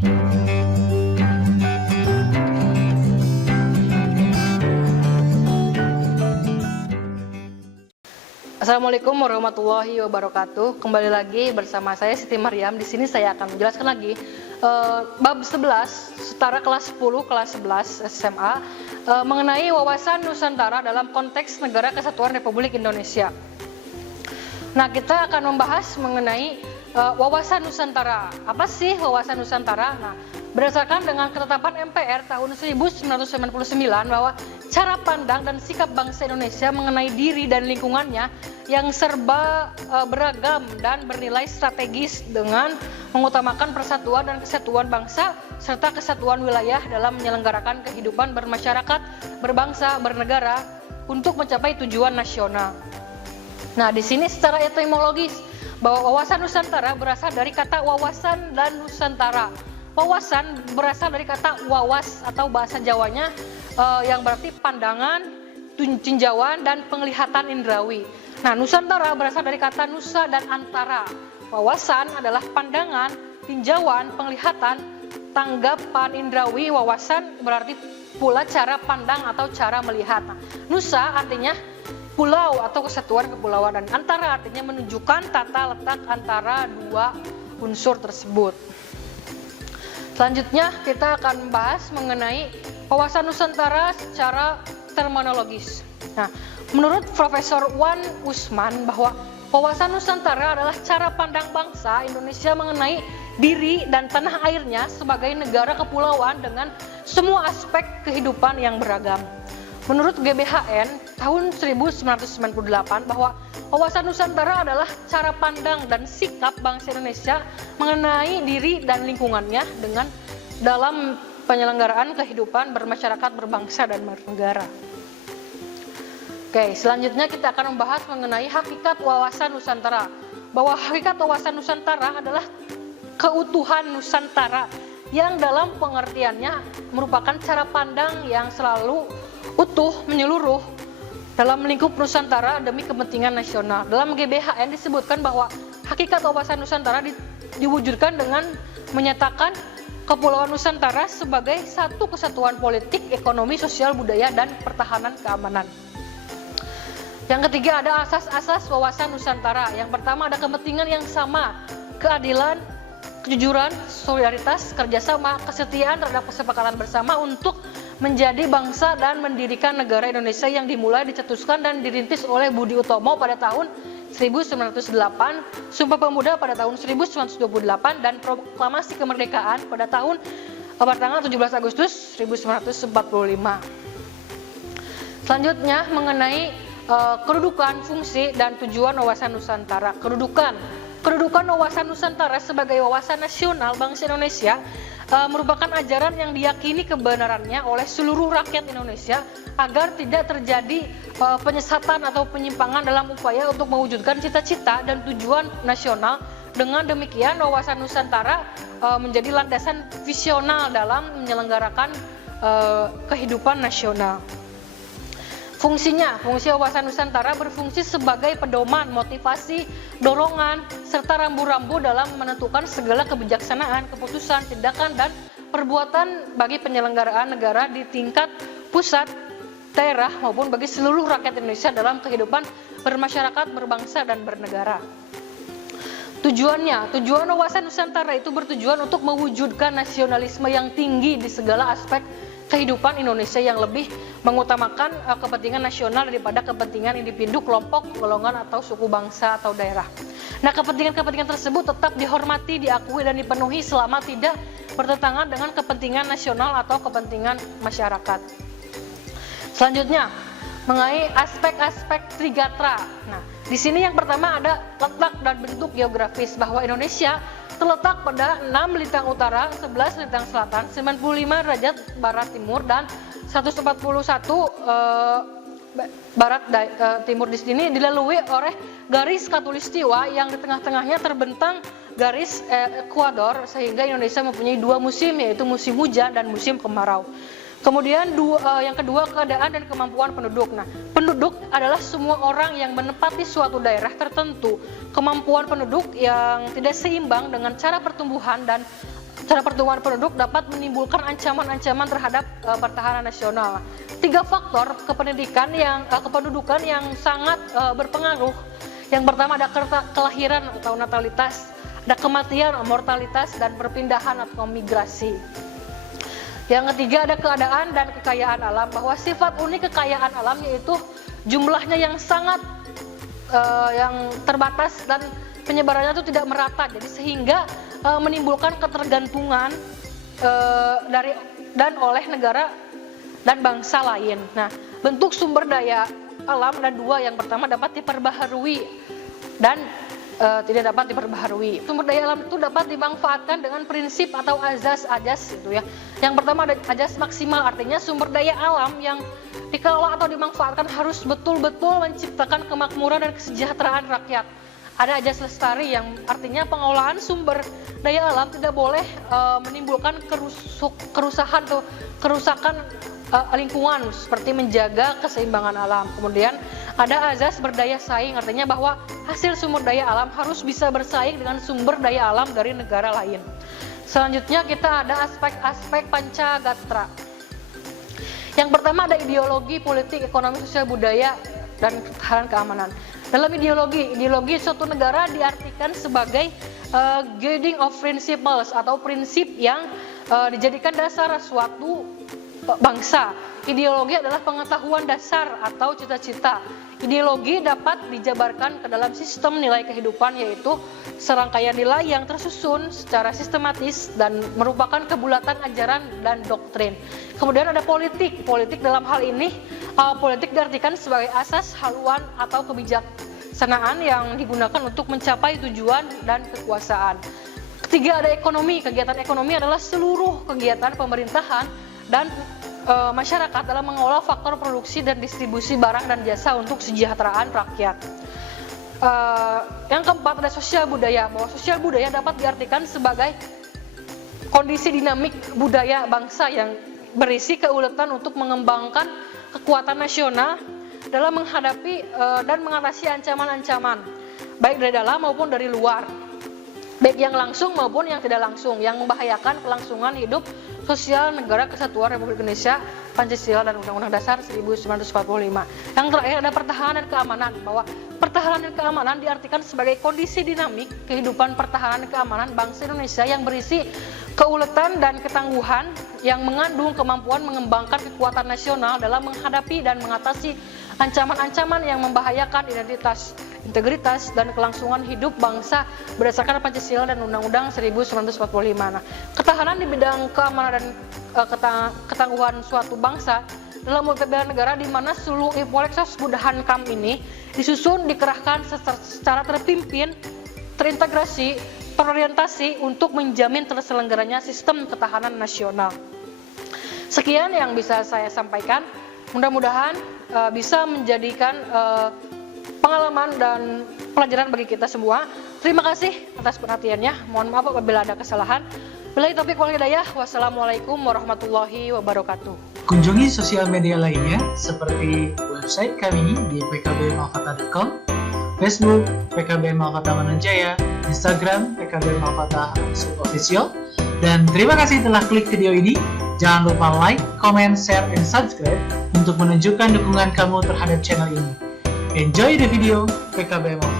Assalamualaikum warahmatullahi wabarakatuh. Kembali lagi bersama saya Siti Maryam. Di sini saya akan menjelaskan lagi bab 11 setara kelas 10 kelas 11 SMA mengenai wawasan Nusantara dalam konteks Negara Kesatuan Republik Indonesia. Nah, kita akan membahas mengenai wawasan Nusantara. Apa sih wawasan Nusantara? Nah, berdasarkan dengan ketetapan MPR tahun 1999 bahwa cara pandang dan sikap bangsa Indonesia mengenai diri dan lingkungannya yang serba beragam dan bernilai strategis dengan mengutamakan persatuan dan kesatuan bangsa serta kesatuan wilayah dalam menyelenggarakan kehidupan bermasyarakat, berbangsa, bernegara untuk mencapai tujuan nasional. Nah, di sini secara etimologis bahwa wawasan Nusantara berasal dari kata wawasan dan Nusantara. Wawasan berasal dari kata wawas atau bahasa Jawanya yang berarti pandangan, tinjauan, dan penglihatan indrawi. Nah, Nusantara berasal dari kata nusa dan antara. Wawasan adalah pandangan, tinjauan, penglihatan, tanggapan indrawi. Wawasan berarti pula cara pandang atau cara melihat. Nah, nusa artinya pulau atau kesatuan kepulauan, dan antara artinya menunjukkan tata letak antara dua unsur tersebut. Selanjutnya kita akan membahas mengenai wawasan Nusantara secara terminologis. Nah, menurut Profesor Wan Usman bahwa wawasan Nusantara adalah cara pandang bangsa Indonesia mengenai diri dan tanah airnya sebagai negara kepulauan dengan semua aspek kehidupan yang beragam. Menurut GBHN tahun 1998 bahwa wawasan Nusantara adalah cara pandang dan sikap bangsa Indonesia mengenai diri dan lingkungannya dengan dalam penyelenggaraan kehidupan bermasyarakat, berbangsa, dan bernegara. Oke, selanjutnya kita akan membahas mengenai hakikat wawasan Nusantara. Bahwa hakikat wawasan Nusantara adalah keutuhan Nusantara yang dalam pengertiannya merupakan cara pandang yang selalu utuh, menyeluruh dalam lingkup Nusantara demi kepentingan nasional. Dalam GBHN disebutkan bahwa hakikat wawasan Nusantara diwujudkan dengan menyatakan Kepulauan Nusantara sebagai satu kesatuan politik, ekonomi, sosial, budaya, dan pertahanan keamanan. Yang ketiga ada asas-asas wawasan Nusantara. Yang pertama ada kepentingan yang sama, keadilan, kejujuran, solidaritas, kerjasama, kesetiaan terhadap kesepakatan bersama untuk menjadi bangsa dan mendirikan negara Indonesia yang dimulai, dicetuskan, dan dirintis oleh Budi Utomo pada tahun 1908, Sumpah Pemuda pada tahun 1928, dan Proklamasi Kemerdekaan pada tanggal 17 Agustus 1945. Selanjutnya mengenai kedudukan, fungsi, dan tujuan wawasan Nusantara. Kedudukan wawasan Nusantara sebagai wawasan nasional bangsa Indonesia merupakan ajaran yang diyakini kebenarannya oleh seluruh rakyat Indonesia agar tidak terjadi penyesatan atau penyimpangan dalam upaya untuk mewujudkan cita-cita dan tujuan nasional. Dengan demikian, wawasan Nusantara menjadi landasan visional dalam menyelenggarakan kehidupan nasional. Fungsi wawasan Nusantara berfungsi sebagai pedoman, motivasi, dorongan, serta rambu-rambu dalam menentukan segala kebijaksanaan, keputusan, tindakan, dan perbuatan bagi penyelenggaraan negara di tingkat pusat, daerah, maupun bagi seluruh rakyat Indonesia dalam kehidupan bermasyarakat, berbangsa, dan bernegara. Tujuan wawasan Nusantara itu bertujuan untuk mewujudkan nasionalisme yang tinggi di segala aspek kehidupan Indonesia yang lebih mengutamakan kepentingan nasional daripada kepentingan individu, kelompok, golongan, atau suku bangsa atau daerah. Nah, kepentingan-kepentingan tersebut tetap dihormati, diakui, dan dipenuhi selama tidak bertentangan dengan kepentingan nasional atau kepentingan masyarakat. Selanjutnya, mengenai aspek-aspek Trigatra. Nah, di sini yang pertama ada letak dan bentuk geografis bahwa Indonesia terletak pada 6 lintang utara, 11 lintang selatan, 95 derajat barat timur, dan 141 barat timur. Di sini dilalui oleh garis khatulistiwa yang di tengah-tengahnya terbentang garis ekuador, sehingga Indonesia mempunyai dua musim, yaitu musim hujan dan musim kemarau. Kemudian yang kedua, keadaan dan kemampuan penduduk. Nah, penduduk adalah semua orang yang menempati suatu daerah tertentu. Kemampuan penduduk yang tidak seimbang dengan cara pertumbuhan dan secara pertumbuhan penduduk dapat menimbulkan ancaman-ancaman terhadap pertahanan nasional. 3 faktor kependidikan kependudukan yang sangat berpengaruh. Yang pertama ada kelahiran atau natalitas, ada kematian, mortalitas, dan perpindahan atau migrasi. Yang ketiga ada keadaan dan kekayaan alam, bahwa sifat unik kekayaan alam yaitu jumlahnya yang sangat yang terbatas dan penyebarannya itu tidak merata, jadi sehingga menimbulkan ketergantungan dari dan oleh negara dan bangsa lain. Nah, bentuk sumber daya alam ada 2, yang pertama dapat diperbaharui dan tidak dapat diperbaharui. Sumber daya alam itu dapat dimanfaatkan dengan prinsip atau azas gitu ya. Yang pertama ada azas maksimal, artinya sumber daya alam yang dikelola atau dimanfaatkan harus betul-betul menciptakan kemakmuran dan kesejahteraan rakyat. Ada azas lestari yang artinya pengelolaan sumber daya alam tidak boleh menimbulkan kerusakan atau kerusakan lingkungan, seperti menjaga keseimbangan alam. Kemudian ada azas berdaya saing, artinya bahwa hasil sumber daya alam harus bisa bersaing dengan sumber daya alam dari negara lain. Selanjutnya kita ada aspek-aspek Pancagatra. Yang pertama ada ideologi, politik, ekonomi, sosial, budaya, dan ketahanan keamanan. Dalam ideologi suatu negara diartikan sebagai guiding of principles atau prinsip yang dijadikan dasar suatu bangsa. Ideologi adalah pengetahuan dasar atau cita-cita. Ideologi dapat dijabarkan ke dalam sistem nilai kehidupan, yaitu serangkaian nilai yang tersusun secara sistematis dan merupakan kebulatan ajaran dan doktrin. Kemudian ada politik. Politik dalam hal ini, politik diartikan sebagai asas, haluan, atau kebijaksanaan yang digunakan untuk mencapai tujuan dan kekuasaan. Ketiga ada ekonomi. Kegiatan ekonomi adalah seluruh kegiatan pemerintahan dan masyarakat dalam mengelola faktor produksi dan distribusi barang dan jasa untuk kesejahteraan rakyat. Yang keempat ada sosial budaya, bahwa sosial budaya dapat diartikan sebagai kondisi dinamik budaya bangsa yang berisi keuletan untuk mengembangkan kekuatan nasional dalam menghadapi dan mengatasi ancaman-ancaman baik dari dalam maupun dari luar, baik yang langsung maupun yang tidak langsung, yang membahayakan kelangsungan hidup sosial negara kesatuan Republik Indonesia, Pancasila, dan Undang-Undang Dasar 1945. Yang terakhir ada pertahanan dan keamanan, bahwa pertahanan dan keamanan diartikan sebagai kondisi dinamik kehidupan pertahanan dan keamanan bangsa Indonesia yang berisi keuletan dan ketangguhan yang mengandung kemampuan mengembangkan kekuatan nasional dalam menghadapi dan mengatasi ancaman-ancaman yang membahayakan identitas, integritas, dan kelangsungan hidup bangsa berdasarkan Pancasila dan Undang-Undang 1945. Nah, ketahanan di bidang keamanan dan ketangguhan suatu bangsa dalam bela negara, di mana seluruh Poleksos Budahan Kam ini disusun, dikerahkan secara terpimpin, terintegrasi, terorientasi untuk menjamin terselenggaranya sistem ketahanan nasional. Sekian yang bisa saya sampaikan. Mudah-mudahan bisa menjadikan pengalaman dan pelajaran bagi kita semua. Terima kasih atas perhatiannya. Mohon maaf apabila ada kesalahan. Billahi taufiq wal hidayah. Wassalamualaikum warahmatullahi wabarakatuh. Kunjungi sosial media lainnya seperti website kami di pkbmalfata.com, Facebook PKB Malfata Mananjaya, Instagram PKB Malfata _official. Dan terima kasih telah klik video ini. Jangan lupa like, comment, share, and subscribe untuk menunjukkan dukungan kamu terhadap channel ini. Enjoy the video, PKB Malfata.